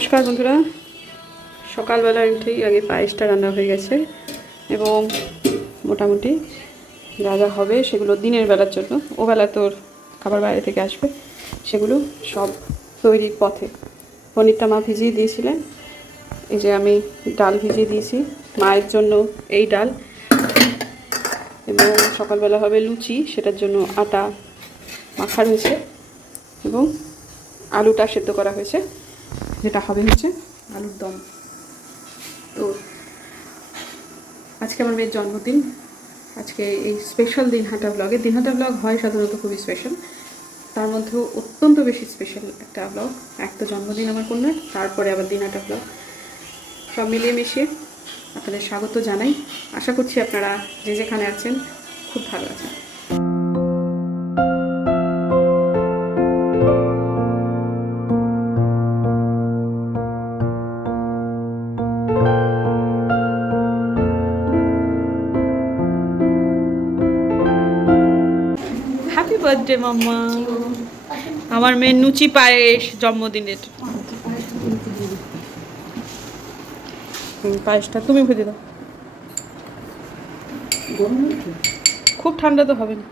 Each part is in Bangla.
নমস্কার বন্ধুরা। সকালবেলা উঠেই আগে পায়েসটা রান্না হয়ে গেছে এবং মোটামুটি যা যা হবে সেগুলো দিনের বেলার জন্য। ও বেলা তোর খাবার বাইরে থেকে আসবে। সেগুলো সব তৈরির পথে। পনিরটা মা ভিজিয়ে দিয়েছিলেন। এই যে আমি ডাল ভিজিয়ে দিয়েছি মায়ের জন্য এই ডাল। এবং সকালবেলা হবে লুচি, সেটার জন্য আটা মাখা রয়েছে এবং আলুটা সেদ্ধ করা হয়েছে। যেটা হবে হচ্ছে আলুর দম। তো আজকে আমার মেয়ের জন্মদিন। আজকে এই স্পেশাল দিনহাটা ব্লগে দিনহাটা ব্লগ হয় সাধারণত খুবই স্পেশাল তার মধ্যেও অত্যন্ত বেশি স্পেশাল একটা ব্লগ এক তো জন্মদিন আমার কন্যার, তারপরে আবার দিনহাটা ব্লগ সব মিলিয়ে মিশিয়ে আপনাদের স্বাগত জানাই। আশা করছি আপনারা যে যেখানে আছেন খুব ভালো আছেন। Birthday mamma. আমার মেয়ে নুচি পায়েস জন্মদিনের। পায়েসটা তুমি ভেজে দাও। খুব ঠান্ডা তো হবে না।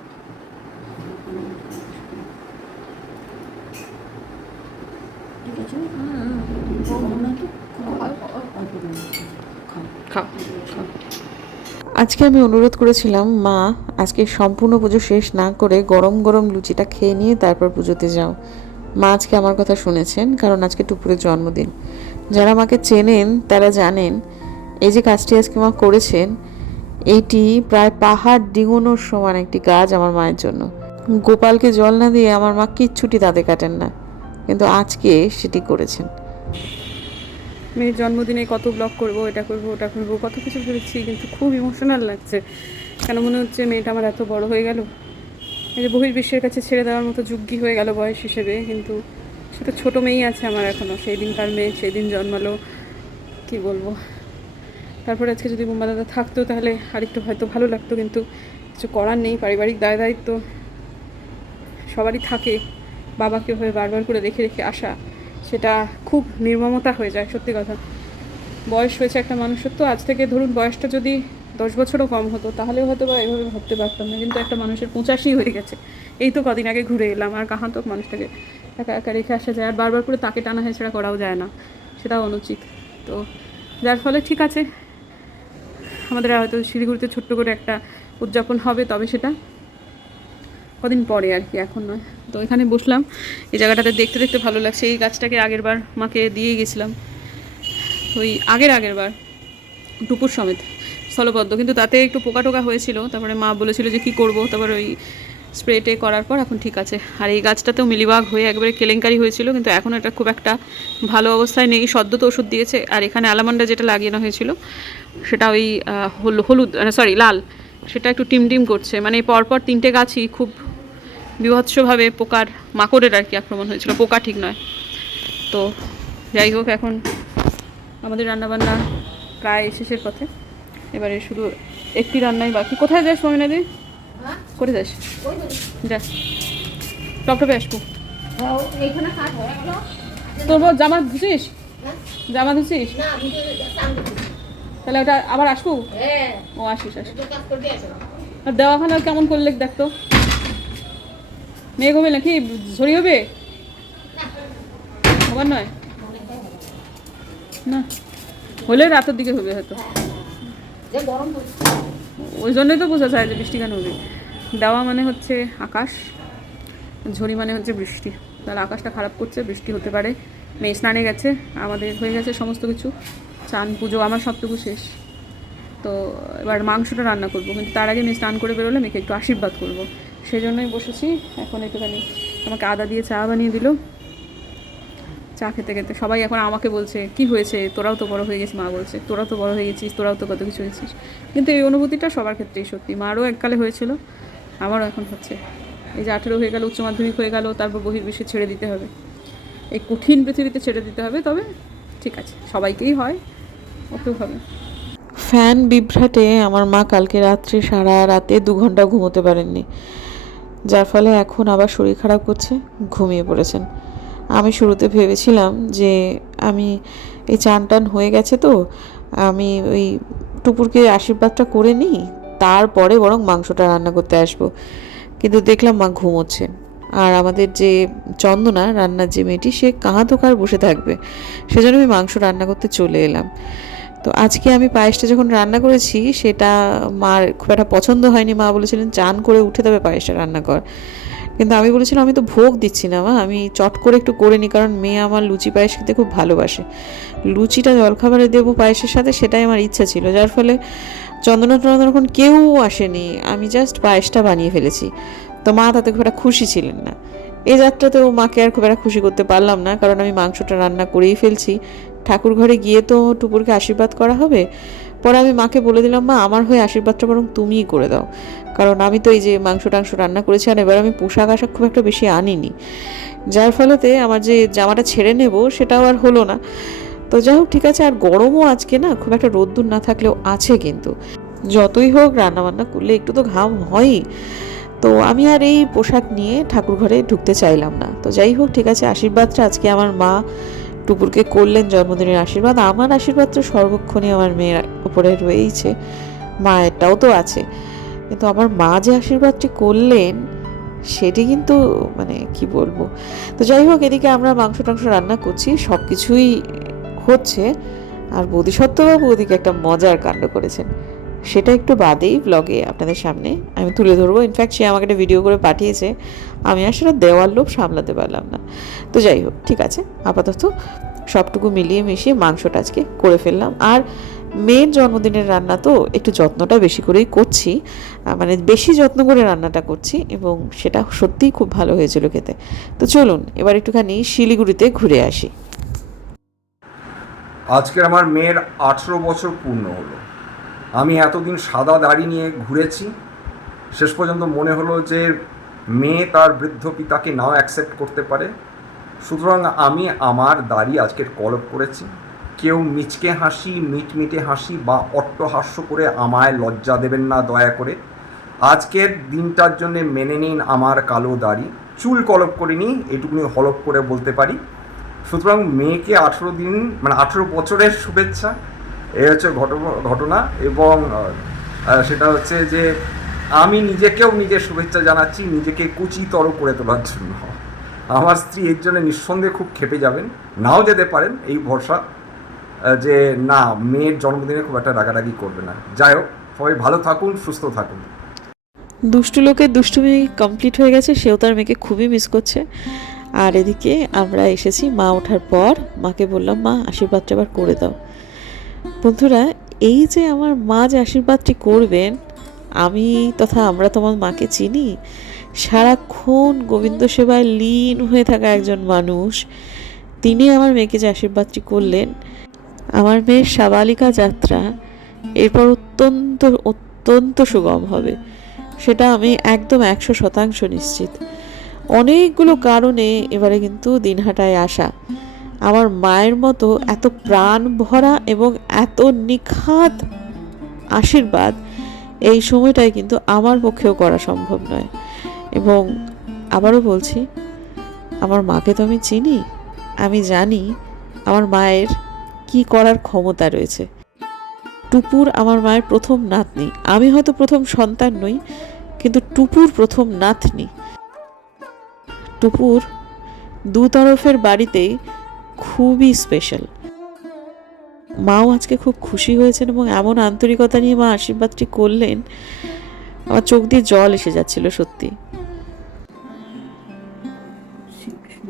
খাও খাও আজকে আমি অনুরোধ করেছিলাম মা আজকে সম্পূর্ণ পুজো শেষ না করে গরম গরম লুচিটা খেয়ে নিয়ে তারপর পুজোতে যাও। মা আজকে আমার কথা শুনেছেন, কারণ আজকে টুপুরের জন্মদিন। যারা মাকে চেনেন, তারা জানেন, এই যে কাজটি আজকে মা করেছেন, এটি প্রায় পাহাড় ডিঙোনোর সমান একটি কাজ আমার মায়ের জন্য। গোপালকে জল না দিয়ে আমার মা কিচ্ছুটি দাঁতে কাটেন না, কিন্তু আজকে সেটি করেছেন। মেয়ের জন্মদিনে কত ব্লগ করব, এটা করব, ওটা করব, কত কিছু করেছি কিন্তু খুব ইমোশনাল লাগছে। কেন মনে হচ্ছে মেয়েটা আমার এত বড় হয়ে গেল? এই যে বহির্বিশ্বের কাছে ছেড়ে দেওয়ার মতো যুগ্গি হয়ে গেল বয়স হিসেবে, কিন্তু সে তো ছোটো মেয়েই আছে আমার এখনও সেই দিনকার মেয়ে, সেই দিন জন্মালো, কি বলব? তারপরে আজকে যদি বোম্বা দাদা থাকতো তাহলে আরেকটু হয়তো ভালো লাগতো, কিন্তু কিছু করার নেই, পারিবারিক দায় দায়িত্ব সবারই থাকে। বাবাকে হয়ে বারবার করে রেখে রেখে আসা, সেটা খুব নির্মমতা হয়ে যায়, সত্যি কথা। বয়স হয়েছে একটা মানুষের তো আজ থেকে ধরুন বয়সটা যদি দশ বছরও কম হতো, তাহলেও হয়তো বা এভাবে ভাবতে পারতাম না, কিন্তু একটা মানুষের পঁচাশি হয়ে গেছে। এই তো কদিন আগে ঘুরে এলাম, আর কাহান্তক মানুষটাকে একা একা রেখে আসা যায়, আর বারবার করে তাকে টানা হেঁচড়া করাও যায় না, সেটাও অনুচিত। তো যার ফলে ঠিক আছে, আমাদের হয়তো শিলিগুড়িতে ছোট্ট করে একটা উদযাপন হবে তবে সেটা কদিন পরে আর কি, এখন নয়। তো এখানে বসলাম, এই জায়গাটাতে দেখতে দেখতে ভালো লাগছে, এই গাছটাকে আগের বার মাকে দিয়ে গেছিলাম, ওই আগের আগের বার টুপুর সমেত। স্থলবদ্ধ। কিন্তু তাতে একটু পোকা টোকা হয়েছিল, তারপরে মা বলেছিল যে কি করব, তারপরে ওই স্প্রেটে করার পর এখন ঠিক আছে। আর এই গাছটাতেও মিলিবাগ হয়ে একবারে কেলেঙ্কারি হয়েছিল, কিন্তু এখন এটা খুব একটা ভালো অবস্থায় নেই। সদ্য তো ওষুধ দিয়েছে, আর এখানে আলামান্ডা যেটা লাগিয়ে হয়েছিল, সেটা ওই হল- হলুদ সরি লাল, সেটা একটু টিম টিম করছে। মানে পরপর তিনটে গাছই খুব বিভৎসভাবে পোকার মাকড়ের আর কি আক্রমণ হয়েছিল। পোকা ঠিক নয়। তো যাই হোক, এখন আমাদের রান্নাবান্না প্রায় শেষের পথে। এবারে শুধু একটি রান্নাই বাকি। কোথায় যাস মমিনাদি করে যাস? যা। টপটপে আসব। হয়ে গেল তোর জামা ধুছিস? হ্যাঁ? জামা ধুছিস? তাহলে ওটা আবার আসব? হ্যাঁ। ও আসিস আসিস। আর দেওয়াখানা কেমন করলে দেখতো মেঘ হবে নাকি? ঝড়ি হবে? হবার নয়? না। হলে রাতের দিকে হবে হয়তো। ওই জন্যই তো বোঝা যায় যে বৃষ্টি কেন হবে। দেওয়া মানে হচ্ছে আকাশ, ঝড়ি মানে হচ্ছে বৃষ্টি। তাহলে আকাশটা খারাপ করছে, বৃষ্টি হতে পারে। মেয়ে স্নানে গেছে, আমাদের হয়ে গেছে সমস্ত কিছু। চান, পুজো, আমার সবটুকু শেষ। তো এবার মাংসটা রান্না করব। কিন্তু তার আগে মেয়ে স্নান করে বেরোলে মেয়েকে একটু আশীর্বাদ করব। সেই জন্যই বসেছি। এখন একটুখানি আমাকে আদা দিয়ে চা বানিয়ে দিল। চা খেতে খেতে। সবাই এখন আমাকে বলছে, কি হয়েছে? তোরাও তো বড় হয়ে গেছিস। মা বলছে, তোরাও তো বড় হয়ে গেছিস, তোরাও তো কত কিছু হয়েছিস। কিন্তু এই অনুভূতিটা সবার ক্ষেত্রেই সত্যি। মারও এককালে হয়েছিল, আমারও এখন হচ্ছে। এই যে আঠেরো হয়ে গেল, উচ্চ মাধ্যমিক হয়ে গেল, তারপর বহির্বিশ্বে ছেড়ে দিতে হবে। এই কঠিন পৃথিবীতে ছেড়ে দিতে হবে, তবে ঠিক আছে, সবাইকেই হয়, ওকেও হবে। ফ্যান বিভ্রাটে আমার মা কালকে রাত্রে সারা রাতে দু ঘণ্টা ঘুমোতে পারেননি, যার ফলে এখন আবার শরীর খারাপ করছে, ঘুমিয়ে পড়েছেন। আমি শুরুতে ভেবেছিলাম যে আমি এই চান টান হয়ে গেছে তো, আমি ওই টুপুরকে আশীর্বাদটা করে নিই, তারপরে বরং মাংসটা রান্না করতে আসব। কিন্তু দেখলাম মা ঘুমোচ্ছে। আর আমাদের যে চন্দনা, রান্নার যে মেয়েটি, সে কাহা কার বসে থাকবে। সেজন্য আমি মাংস রান্না করতে চলে এলাম। তো আজকে আমি পায়েসটা যখন রান্না করেছি, সেটা মার খুব একটা পছন্দ হয়নি মা বলেছিলেন, চান করে উঠে তবে পায়েসটা রান্না কর। কিন্তু আমি বলেছিলাম, আমি তো ভোগ দিচ্ছি না, মা। আমি চট করে একটু করে নিই কারণ মেয়ে আমার লুচি পায়েস খেতে খুব ভালোবাসে। লুচিটা জলখাবারে দেবো পায়েসের সাথে, সেটাই আমার ইচ্ছা ছিল। যার ফলে চন্দনা তখন কেউ আসেনি। আমি জাস্ট পায়েসটা বানিয়ে ফেলেছি। তো মা তাতে খুব একটা খুশি ছিলেন না। এই যাত্রাতেও মাকে আর খুব একটা খুশি করতে পারলাম না, কারণ আমি মাংসটা রান্না করেই ফেলছি। ঠাকুর ঘরে গিয়ে তো টুপুরকে আশীর্বাদ করা হবে। পরে আমি মাকে বলে দিলাম, মা, আমার হয়ে আশীর্বাদটা বরং তুমিই করে দাও। কারণ আমি তো এই যে মাংস টাংস রান্না করেছি আর এবার আমি পোশাক আশাক খুব একটা বেশি আনিনি। যার ফলেতে আমার যে জামাটা ছেড়ে নেব সেটাও আর হলো না। তো যাই হোক, ঠিক আছে, আর গরমও আজকে না খুব একটা রোদ্দুর না থাকলেও আছে কিন্তু। যতই হোক রান্নাবান্না করলে একটু তো ঘাম হয়ই। তো আমি আর এই পোশাক নিয়ে ঠাকুর ঘরে ঢুকতে চাইলাম না। তো যাই হোক, ঠিক আছে, আশীর্বাদটা আজকে আমার মা টুপুরকে করলেন জন্মদিনের আশীর্বাদ, আমার আশীর্বাদ তো সর্বক্ষণই আমার মেয়ের উপরে রয়েইছে, মায়েরটাও তো আছে। কিন্তু আমার মা যে আশীর্বাদটি করলেন, সেটি কিন্তু মানে কি বলব? তো যাই হোক, এদিকে আমরা মাংস টাংস রান্না করছি সব কিছুই হচ্ছে। আর বোধিসত্ত্ববাবু ওদিকে একটা মজার কাণ্ড করেছেন। সেটা একটু বাদেই ব্লগে আপনাদের সামনে আমি তুলে ধরবো। ইনফ্যাক্ট সে আমাকে একটা ভিডিও করে পাঠিয়েছে। আমি আর সেটা দেওয়ার লোভ সামলাতে পারলাম না। তো যাই হোক, ঠিক আছে। আপাতত সবটুকু মিলিয়ে মিশিয়ে মাংসটা আজকে করে ফেললাম। আর মেয়ের জন্মদিনের রান্না তো একটু যত্নটা বেশি করেই করছি। মানে বেশি যত্ন করে রান্নাটা করছি এবং সেটা সত্যিই খুব ভালো হয়েছিল খেতে। তো চলুন, এবার একটুখানি শিলিগুড়িতে ঘুরে আসি। আজকে আমার মেয়ের আঠেরো বছর পূর্ণ হলো। আমি এতদিন সাদা দাড়ি নিয়ে ঘুরেছি, শেষ পর্যন্ত মনে হলো যে মেয়ে তার বৃদ্ধ পিতাকে নাও অ্যাকসেপ্ট করতে পারে। সুতরাং আমি আমার দাড়ি আজকের কলপ করেছি। কেউ মিচকে হাসি, মিটমিটে হাসি বা অট্টহাস্য করে আমায় লজ্জা দেবেন না দয়া করে। আজকের দিনটার জন্যে মেনে নিন আমার কালো দাড়ি। চুল কলপ করিনি এটুকুনি হলপ করে বলতে পারি। সুতরাং মেয়েকে আঠেরো দিন মানে আঠেরো বছরের শুভেচ্ছা। এই হচ্ছে ঘটনা এবং সেটা হচ্ছে যে আমি নিজেকেও নিজের শুভেচ্ছা জানাচ্ছি, নিজেকে কুচিতর করে তোলার জন্য। আমার স্ত্রী এর জন্য নিঃসন্দেহে খুব খেপে যাবেন, নাও যেতে পারেন এই ভরসা যে না, মেয়ের জন্মদিনে খুব একটা রাগারাগি করবে না। যাই হোক, সবাই ভালো থাকুন, সুস্থ থাকুন। দুষ্টু লোকের দুষ্টুমি কমপ্লিট হয়ে গেছে, সেও তার মেয়েকে খুবই মিস করছে। আর এদিকে আমরা এসেছি মা ওঠার পর, মাকে বললাম, মা, আশীর্বাদটা আবার করে দাও। বন্ধুরা, এই যে আমার মা যে আশীর্বাদটি করবেন, আমি তথা আমরা তোমার মাকে চিনি, সারাক্ষণ গোবিন্দ সেবায় লীন হয়ে থাকা একজন মানুষ, তিনি আমার মেয়েকে যে আশীর্বাদটি করলেন, আমার মেয়ের সাবালিকা যাত্রা এরপর অত্যন্ত অত্যন্ত সুগম হবে, সেটা আমি একদম একশো শতাংশ নিশ্চিত। অনেকগুলো কারণে এবারে কিন্তু দিনহাটায় আসা। আমার মায়ের মতো এত প্রাণ ভরা এবং এত নিখাত আশীর্বাদ, এই সময়টায় কিন্তু আমার পক্ষেও করা সম্ভব নয়। এবং আবারও বলছি, আমার মাকে তো আমি চিনি, আমি জানি আমার মায়ের কি করার ক্ষমতা রয়েছে। টুপুর আমার মায়ের প্রথম নাতনি। আমি হয়তো প্রথম সন্তান নই, কিন্তু টুপুর প্রথম নাতনি। টুপুর দু তরফের বাড়িতেই খুবই স্পেশাল মাও আজকে খুব খুশি হয়েছেন এবং এমন আন্তরিকতা নিয়ে মা আশীর্বাদটি করলেন, আমার চোখ দিয়ে জল এসে যাচ্ছিল সত্যি। শ্রীকৃষ্ণ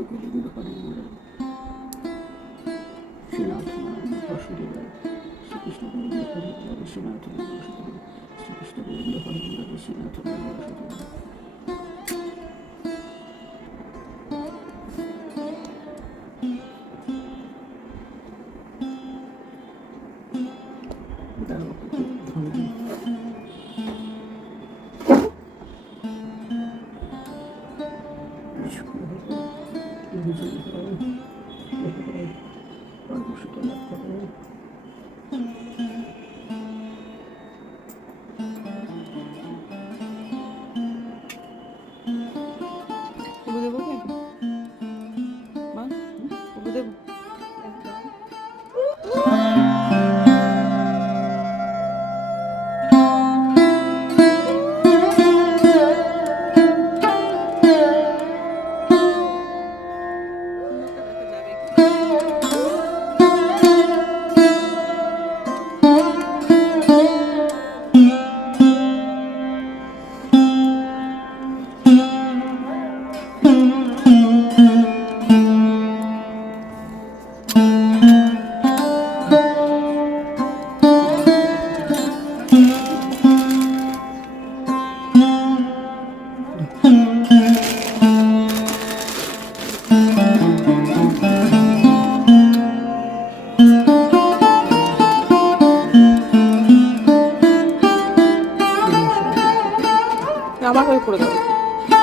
আমার হয়ে করে দেবো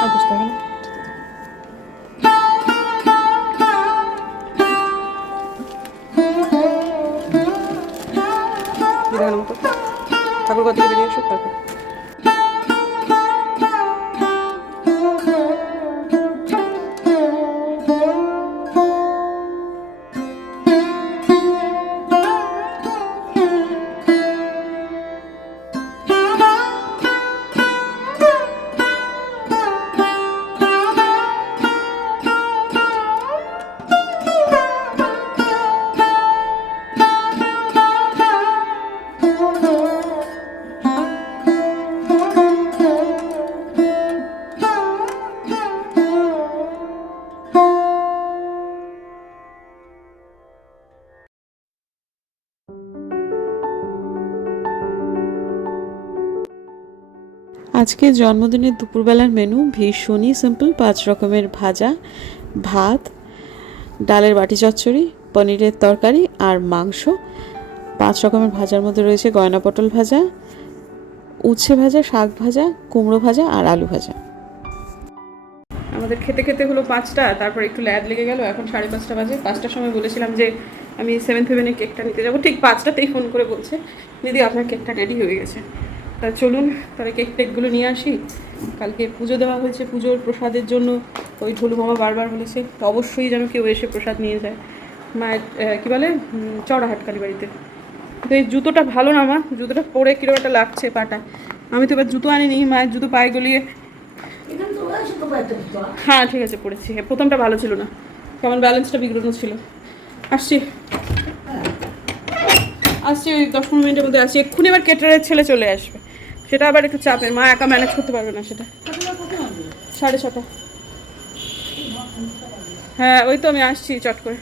আর বুঝতে হবে না। ঠাকুর কথা বেরিয়ে এসো তারপর। আজকে জন্মদিনের দুপুরবেলার মেনু ভীষণই সিম্পল পাঁচ রকমের ভাজা, ভাত, ডালের বাটি চচ্চড়ি, পনিরের তরকারি আর মাংস। পাঁচ রকমের ভাজার মধ্যে রয়েছে গয়না পটল ভাজা, উচ্ছে ভাজা, শাক ভাজা, কুমড়ো ভাজা আর আলু ভাজা। আমাদের খেতে খেতে হলো পাঁচটা, তারপর একটু ল্যাদ লেগে গেল, এখন সাড়ে পাঁচটা বাজে। পাঁচটার সময় বলেছিলাম যে আমি সেভেন সেভেনে কেকটা নিতে যাব। ঠিক পাঁচটাতেই ফোন করে বলছে, দিদি, আপনার কেকটা রেডি হয়ে গেছে। তা চলুন তাহলে কেক টেকগুলো নিয়ে আসি। কালকে পুজো দেওয়া হয়েছে পুজোর প্রসাদের জন্য। ওই ঢোলু মামা বারবার বলেছে তো অবশ্যই যেন কেউ এসে প্রসাদ নিয়ে যায়। মায়ের কী বলে? উম, চড়াহাট বাড়িতে। তো এই জুতোটা ভালো না মা জুতোটা পরে কীরকম একটা লাগছে পাটা। আমি তো এবার জুতো আনিনি মায়ের জুতো পায়ে গলিয়ে। হয়। ঠিক আছে পড়েছি হ্যাঁ, প্রথমটা ভালো ছিল না। কেমন ব্যালেন্সটা বিগড়ানো ছিল? আসছি। আসছি ওই দশ পনেরো মিনিটের মধ্যে আসছি। এক্ষুনি আবার কেটারের ছেলে চলে আসবে। সেটা আবার একটু চাপের মা একা ম্যানেজ করতে পারবে না সেটা। সাড়ে ছটা। হ্যাঁ ওই তো আমি আসছি চট করে।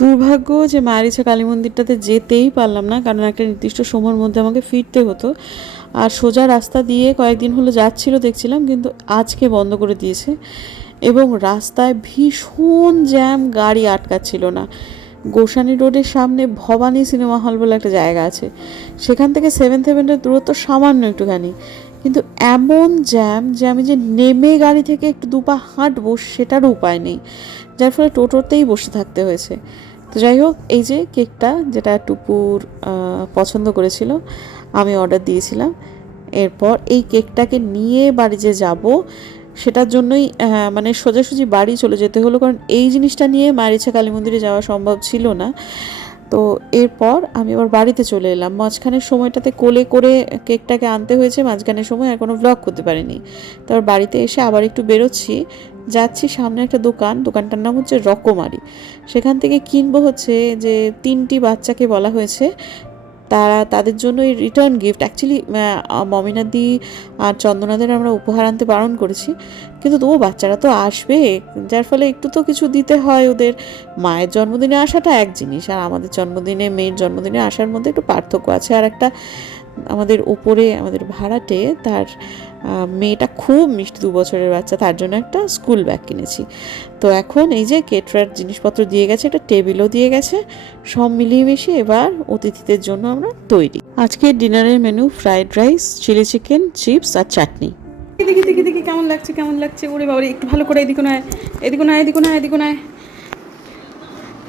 দুর্ভাগ্য যে মায়ের কালী মন্দিরটাতে যেতেই পারলাম না, কারণ একটা নির্দিষ্ট সময়ের মধ্যে আমাকে ফিরতে হতো। আর সোজা রাস্তা দিয়ে কয়েকদিন হলো যাচ্ছিল, দেখছিলাম, কিন্তু আজকে বন্ধ করে দিয়েছে। এবং রাস্তায় ভীষণ জ্যাম, গাড়ি আটকাচ্ছিল না। গোসানি রোডের সামনে ভবানী সিনেমা হল বলে একটা জায়গা আছে। সেখান থেকে সেভেন সেভেনের দূরত্ব সামান্য একটুখানি। কিন্তু এমন জ্যাম যে আমি যে নেমে গাড়ি থেকে একটু দুপা হাঁটবো সেটারও উপায় নেই। যার ফলে টোটোতেই বসে থাকতে হয়েছে। তো যাই হোক, এই যে কেকটা যেটা টুপুর পছন্দ করেছিল, আমি অর্ডার দিয়েছিলাম। এরপর এই কেকটাকে নিয়ে বাড়ি যে যাব সেটার জন্যই মানে সোজাসুজি বাড়ি চলে যেতে হলো, কারণ এই জিনিসটা নিয়ে মারিচা কালী মন্দিরে যাওয়া সম্ভব ছিল না। তো এরপর আমি আবার বাড়িতে চলে এলাম। মাঝখানের সময়টাতে কোলে করে কেকটাকে আনতে হয়েছে, মাঝখানের সময় আর কোনো ব্লগ করতে পারিনি। তারপর বাড়িতে এসে আবার একটু বেরোচ্ছি। যাচ্ছি, সামনে একটা দোকান, দোকানটার নাম হচ্ছে রকমারি। সেখান থেকে কিনবো হচ্ছে যে তিনটি বাচ্চাকে বলা হয়েছে। তারা তাদের জন্য এই রিটার্ন গিফট অ্যাকচুয়ালি মমিনাদি আর চন্দনাদের আমরা উপহার আনতে বারণ করেছি। কিন্তু তবুও বাচ্চারা তো আসবে, যার ফলে একটু তো কিছু দিতে হয় ওদের। মায়ের জন্মদিনে আসাটা এক জিনিস, আর আমাদের জন্মদিনে, মেয়ের জন্মদিনে আসার মধ্যে একটু পার্থক্য আছে। আর একটা আমাদের ওপরে আমাদের ভাড়াটে তার মেয়েটা খুব মিষ্টি দু বছরের বাচ্চা, তার জন্য একটা স্কুল ব্যাগ কিনেছি। তো এখন এই যে কেটরার জিনিসপত্র দিয়ে গেছে, একটা টেবিলও দিয়ে গেছে, সব মিলিয়ে এবার অতিথিদের জন্য আমরা তৈরি। আজকে ডিনারের menu fried rice chilli chicken chips আর চাটনি দেখি দেখি দেখি কেমন লাগছে কেমন লাগছে? ওরে বাবা একটু ভালো করে এদিকে নয় এদিকে নয় এদিকে নয় এদিকে নয়।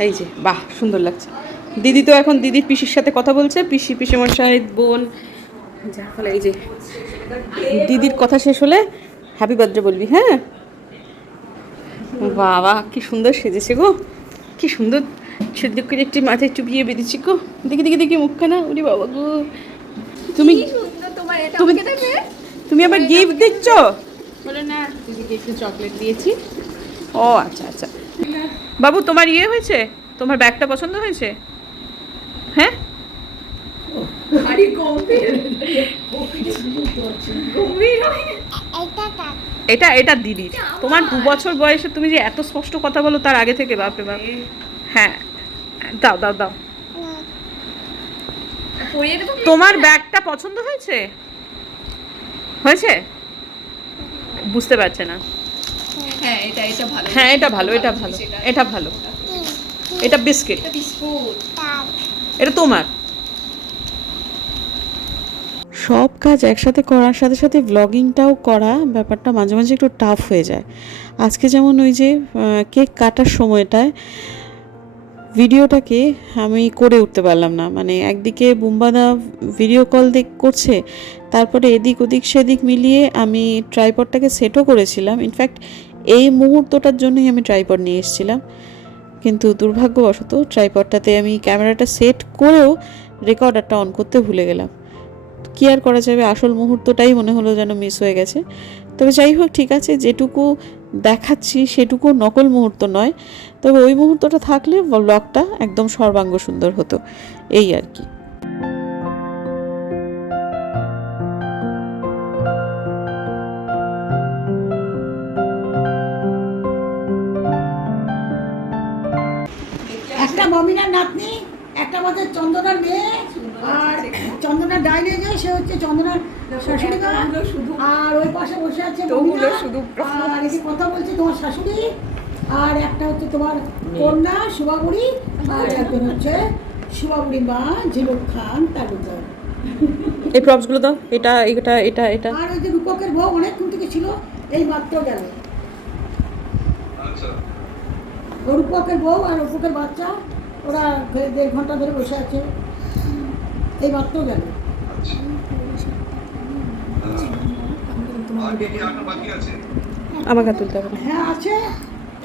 এই যে, বাহ, সুন্দর লাগছে। দিদি তো এখন দিদির পিসির সাথে কথা বলছে, পিসি পিসি মশাই বোন, যার ফলে এই যে দিদির কথা শেষ হলে হ্যাপি বার্থডে বলবি হ্যাঁ? বাবা কি সুন্দর সেজেছে গো। কি সুন্দর সেদিক করে একটি মাথায় চুপিয়ে বেঁধেছি গো। দেখি দেখি দেখি মুখখানা উনি বাবা গো। তুমি তুমি তুমি আবার গিফট দিচ্ছ বলো না একটু চকলেট দিয়েছি। ও আচ্ছা আচ্ছা। বাবু তোমার ইয়ে হয়েছে? তোমার ব্যাগটা পছন্দ হয়েছে? হ্যাঁ? আরে গম্ভীর। গম্ভীর এটা এটা দিদির তোমার দু বছর বয়সে তুমি যে এত স্পষ্ট কথা বলো তার আগে থেকে বাপরে বাপ। হ্যাঁ। দাও দাও দাও। তোমার ব্যাগটা পছন্দ হয়েছে? হয়েছে? বুঝতে পারছে না। হ্যাঁ এটা এটা ভালো। হ্যাঁ এটা ভালো এটা ভালো এটা ভালো। এটা বিস্কিট। এটা তোমার। সব কাজ একসাথে করার সাথে সাথে ব্লগিংটাও করা ব্যাপারটা মাঝে মাঝে একটু টাফ হয়ে যায়। আজকে যেমন ওই যে কেক কাটার সময়টায় ভিডিওটাকে আমি করে উঠতে পারলাম না। মানে একদিকে বুম্বাদা ভিডিও কল দেখ, করছে, তারপরে এদিক ওদিক সেদিক মিলিয়ে আমি ট্রাইপডটাকে সেটও করেছিলাম। ইনফ্যাক্ট এই মুহূর্তটার জন্যই আমি ট্রাইপড নিয়ে এসেছিলাম। কিন্তু দুর্ভাগ্যবশত ট্রাইপডটাতে আমি ক্যামেরাটা সেট করেও রেকর্ডারটা অন করতে ভুলে গেলাম। কি আর করা যাবে? আসল মুহূর্তটাই মনে হলো যেন মিস হয়ে গেছে। তবে যাই হোক, ঠিক আছে, যেটুকু দেখাচ্ছি সেটুকু নকল মুহূর্ত নয়। তবে ওই মুহূর্তটা থাকলে ব্লগটা একদম সর্বাঙ্গ সুন্দর হতো। এই আর কি। একটা মমিনার নাতনি, একটা আমাদের চন্দনার মেয়ে। আর চন্দনার ডাইনে যে সে হচ্ছে চন্দনার শাশুড়ি মা। আর ওই পাশে বসে আছে আর এসে কথা বলছে তোমার শাশুড়ি। আর একটা হচ্ছে তোমার কন্যা শুভাবুড়ি। আর একজন হচ্ছে শুভাবুড়ি মা ঝিনুক খান তালুকদার। এই প্রপসগুলো দাও। এটা এটা এটা এটা। আর ওই যে রূপকের বউ অনেকক্ষণ থেকে ছিল এই মাত্র গেল। ও রূপকের বউ আর রূপকের বাচ্চা ওরা দেড় ঘণ্টা ধরে বসে আছে। এই মাত্র গেল। আমাকে তুলতে হবে হ্যাঁ আছে।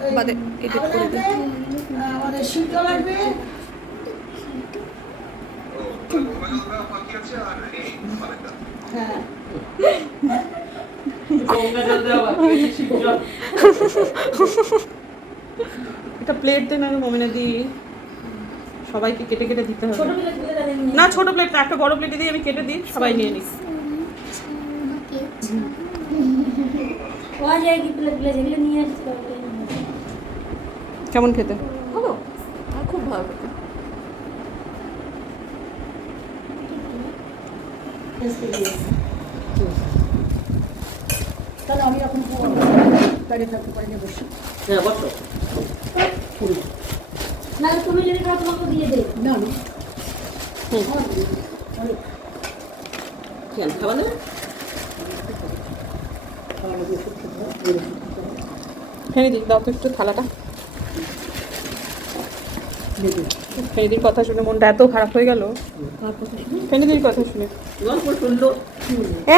আমাদের লাগবে। হ্যাঁ। একটা প্লেট দেন আর মমিনা দি। সবাইকে কেটে কেটে দিতে হবে। না ছোট প্লেট না একটা বড় প্লেটে দিয়ে আমি কেটে দিই সবাই নিয়ে নিই পাওয়া যায় কি প্লেট প্লেট এগুলো নিয়ে আসতে কেমন খেতে? ভালো। খুব ভালো খেতে। তাহলে আমি এখন দাঁড়িয়ে থাকতে পারি না বসে। না তুমি যদি খাও তোমাকে দিয়ে দেবো। না না। খাওয়া দাও তো একটু থালাটা। ফেনিদির কথা শুনে মনটা এত খারাপ হয়ে গেল। ফেনিদির কথা শুনে।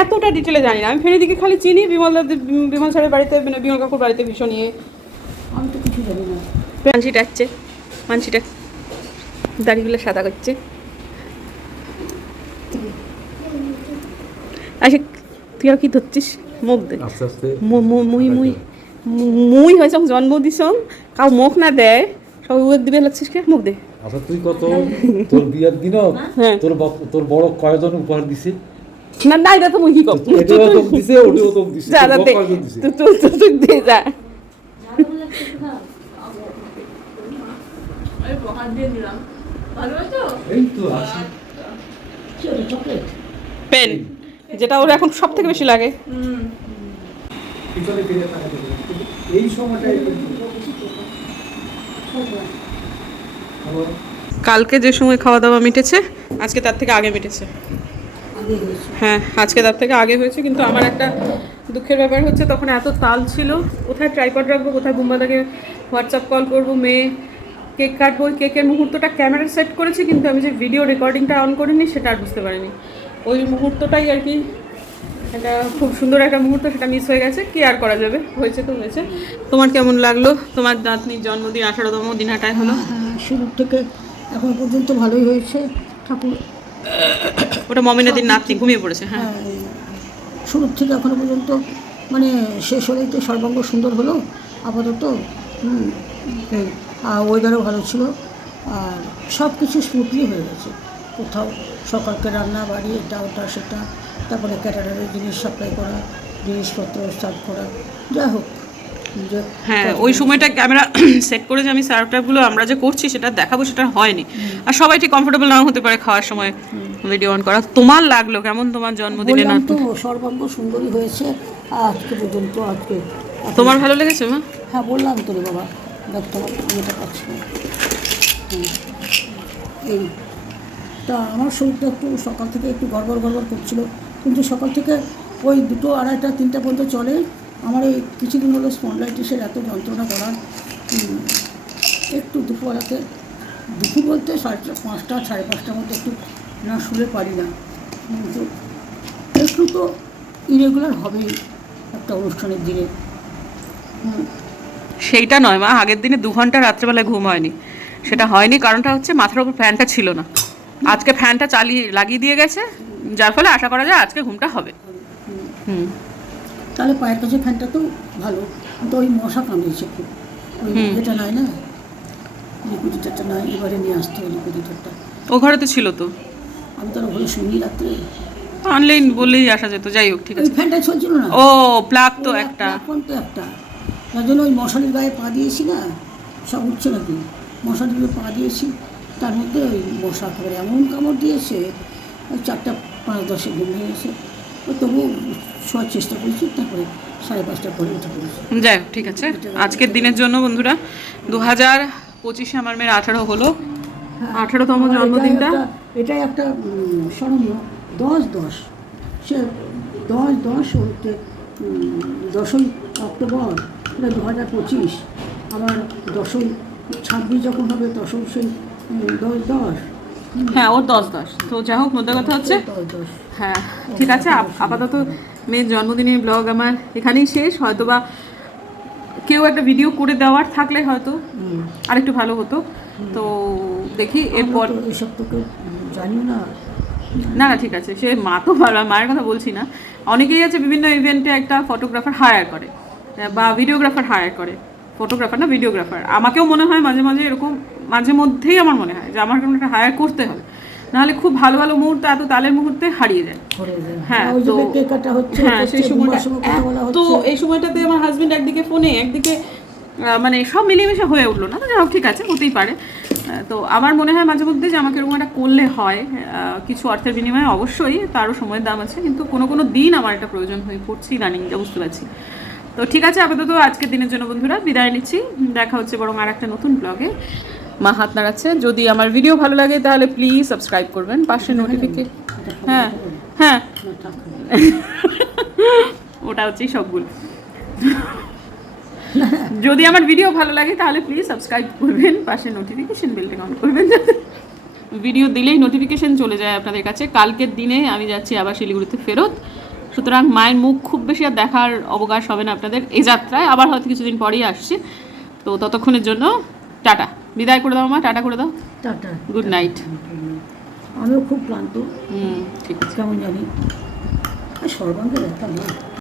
এতটা ডিটেলে জানি না। আমি ফেনিদিকে খালি চিনি বিমল দাদি বিমল স্যারের বাড়িতে মানে বিমল কাকুর বাড়িতে ভীষণ নিয়ে আমি তো কিছু জানি না। ডাকছে মানসি ডাক দাড়িগুলো সাদা করছে। আচ্ছা তুই আর কি ধরছিস? মুখ দে। আস্তে আস্তে। মু- মু- মুই মুই মুই হয়েছ জন্ম দিছম কাউ মুখ না দেয় সব উয়েক দিবে লাগছিস কে? মুখ দে। আচ্ছা তুই কত? তোর বিয়ার দিন হ্যাঁ। তোর তোর বড় কয়জন উপহার দিছে? না না এটা তো মুই কি কম? এটাও দিছে ওটাও দিছে যা দে। দিছে? তুই তুই- তুই দে যা। আমি প্রহার দিয়ে দিলাম ভালো তো এই তো আছে। কি ওটা চকলেট পেন যেটা ওর এখন সব থেকে বেশি লাগে। এই সময়টাই কালকে যে সময় খাওয়া দাওয়া মিটেছে আজকে তার থেকে আগে মিটেছে। হ্যাঁ আজকে তার থেকে আগে হয়েছে কিন্তু আমার একটা দুঃখের ব্যাপার হচ্ছে তখন এত তাল ছিল। কোথায় ট্রাইপড রাখব কোথায় বুম্বাদাকে হোয়াটসঅ্যাপ কল করব মেয়ে কেক কাটবো ওই কেকের মুহূর্তটা ক্যামেরা সেট করেছি কিন্তু আমি যে ভিডিও রেকর্ডিংটা অন করিনি সেটা আর বুঝতে পারিনি। ওই মুহূর্তটাই আর কি এটা খুব সুন্দর একটা মুহূর্ত সেটা মিস হয়ে গেছে। কি আর করা যাবে? হয়েছে তো হয়েছে। তোমার কেমন লাগল? তোমার নাতনির জন্মদিন আঠারোতম দিনহাটায় হলো। হ্যাঁ, শুরু থেকে এখন পর্যন্ত ভালোই হয়েছে। ঠাকুর ওটা মমিনাদির নাতনি ঘুমিয়ে পড়েছে হ্যাঁ। হ্যাঁ, শুরুর থেকে এখনও পর্যন্ত মানে শেষ হলেই তো সর্বাঙ্গ সুন্দর হলো আপাতত। হুম, ওয়েদারও ভালো ছিল। আর সব কিছু স্মুথলি হয়ে গেছে। কোথাও সকালকে রান্না বাড়ি এটা ওটা সেটা তারপরে ক্যাটারারের জিনিস সাপ্লাই করা জিনিসপত্র সার্ভ করা যাই হোক হ্যাঁ ওই সময়টা ক্যামেরা সেট করে যে আমি সার্ভটাগুলো আমরা যে করছি সেটা দেখাবো সেটা হয়নি। আর সবাই ঠিক কমফোর্টেবল নাও হতে পারে খাওয়ার সময় ভিডিও অন করা। তোমার লাগল কেমন তোমার জন্মদিনে না তো সর্বাঙ্গ সুন্দরী হয়েছে আজকে পর্যন্ত আজকে তোমার ভালো লেগেছে মা? হ্যাঁ বললাম তো রে এই। তা আমার শরীরটা একটু সকাল থেকে একটু গড়বড় গড়বড় করছিল। কিন্তু সকাল থেকে ওই দুটো আড়াইটা, তিনটা পর্যন্ত চলে। আমার এই কিছুদিন হলো স্পন্ডলাইটিসের এত যন্ত্রণা করার। একটু দুপুরবেলাতে, দুপুর বলতে সাড়ে পাঁচটা, সাড়ে পাঁচটার মধ্যে একটু না শুলে পারি না। কিন্তু একটু তো ইরেগুলার হবেই একটা অনুষ্ঠানের দিনে। সেইটা নয় মা। আগের দিনে দু ঘণ্টা রাত্রেবেলায় ঘুম হয়নি। সেটা হয়নি কারণটা হচ্ছে মাথার উপর ফ্যানটা ছিল না। আজকে ফ্যানটা চালিয়ে লাগিয়ে দিয়ে গেছে। যার ফলে আশা করা যায় আজকে ঘুমটা হবে। হুম। তাহলে পায়ের কাছে ফ্যানটা তো ভালো। কিন্তু ওই মশা খুব। ওই এটা নাই না? লিকুইডিটারটা নাই এবারে নিয়ে আসতে হবে লিকুইডিটারটা ও ঘরে তো ছিল তো। আমি তো শুনি রাত্রে। অনলাইন বললেই আসা যেত। যাই হোক ঠিক আছে। ফ্যানটাই চলছিল না? ও প্লাগ তো একটা। এখন তো একটা। তার জন্য ওই মশারির গায়ে পা দিয়েছি না সব উঠছে নাকি? মশারির গায়ে পা দিয়েছি তার মধ্যে ওই মশা করে এমন কামড় দিয়েছে ওই চারটা পাঁচ দশে ঘুম হয়ে গেছে ওই তবু শোয়ার চেষ্টা করেছি তারপরে সাড়ে পাঁচটার পরে উঠে পড়েছি। যাই ঠিক আছে। আজকের দিনের জন্য বন্ধুরা দু হাজার পঁচিশে আমার মেয়ের আঠারো হলো। আঠারোতম জন্মদিনটা। এটাই একটা- স্মরণীয়। দশ দশ। সে দশ দশ হতে দশই অক্টোবর এটা দু হাজার পঁচিশ আবার দশই ছাব্বিশ যখন হবে তখন সেই দশ দশ। হ্যাঁ ওর দশ দশ। তো যাই হোক মোদ্দা কথা হচ্ছে। হ্যাঁ ঠিক আছে আপাতত মেয়ের জন্মদিনের ব্লগ আমার এখানেই শেষ। হয়তো বা কেউ একটা ভিডিও করে দেওয়ার থাকলে হয়তো আরেকটু ভালো হতো। তো দেখি এরপর তো এসব তোকে জানি না। না না ঠিক আছে। সে মা তো ভালো মায়ের কথা বলছি না। অনেকেই আছে বিভিন্ন ইভেন্টে একটা ফটোগ্রাফার হায়ার করে। বা ভিডিওগ্রাফার হায়ার করে ফটোগ্রাফার না ভিডিওগ্রাফার আমাকেও মনে হয় মাঝে মাঝে এরকম মাঝে মধ্যেই আমার মনে হয় যে আমার কোনো একটা হায়ার করতে হবে। নাহলে খুব ভালো ভালো মুহূর্ত এত তালের মুহূর্তে হারিয়ে যায়। হ্যাঁ, তো- হ্যাঁ সেই সময়টা। তো এই সময়টাতে আমার হাজবেন্ড একদিকে ফোনে একদিকে মানে সব মিলেমিশে হয়ে উঠল না তো যাই হোক ঠিক আছে হতেই পারে। তো আমার মনে হয় মাঝে মধ্যে যে আমাকে এরকম একটা করলে হয় কিছু অর্থের বিনিময়ে অবশ্যই তারও সময়ের দাম আছে কিন্তু কোনো কোনো দিন আমার এটা প্রয়োজন হয়ে পড়ছে রানিং যা বুঝতে পারছি। তো ঠিক আছে, আপাতত আজকের দিনের জন্য বন্ধুরা বিদায় নিচ্ছি। দেখা হচ্ছে বরং আর একটা নতুন ব্লগে মা হাত নাড়াচ্ছে। যদি আমার ভিডিও ভালো লাগে তাহলে প্লিজ সাবস্ক্রাইব করবেন। পাশে নোটিফিকেশন হ্যাঁ হ্যাঁ। ওটা হচ্ছে সবগুলো। যদি আমার ভিডিও ভালো লাগে তাহলে প্লিজ সাবস্ক্রাইব করবেন। পাশে নোটিফিকেশন বেলটা অন করবেন। ভিডিও দিলেই নোটিফিকেশন চলে যায় আপনাদের কাছে। কালকের দিনে আমি যাচ্ছি আবার শিলিগুড়িতে ফেরত। সুতরাং মায়ের মুখ খুব বেশি আর দেখার অবকাশ হবে না আপনাদের এই যাত্রায়। আবার হয়তো কিছুদিন পরেই আসছি। তো ততক্ষণের জন্য টাটা। বিদায় করে দাও মা টাটা করে দাও। টাটা। গুড নাইট আমিও খুব ক্লান্ত। হুম ঠিক আছে। কেমন জানি। সর্বাঙ্গে ব্যথা নেই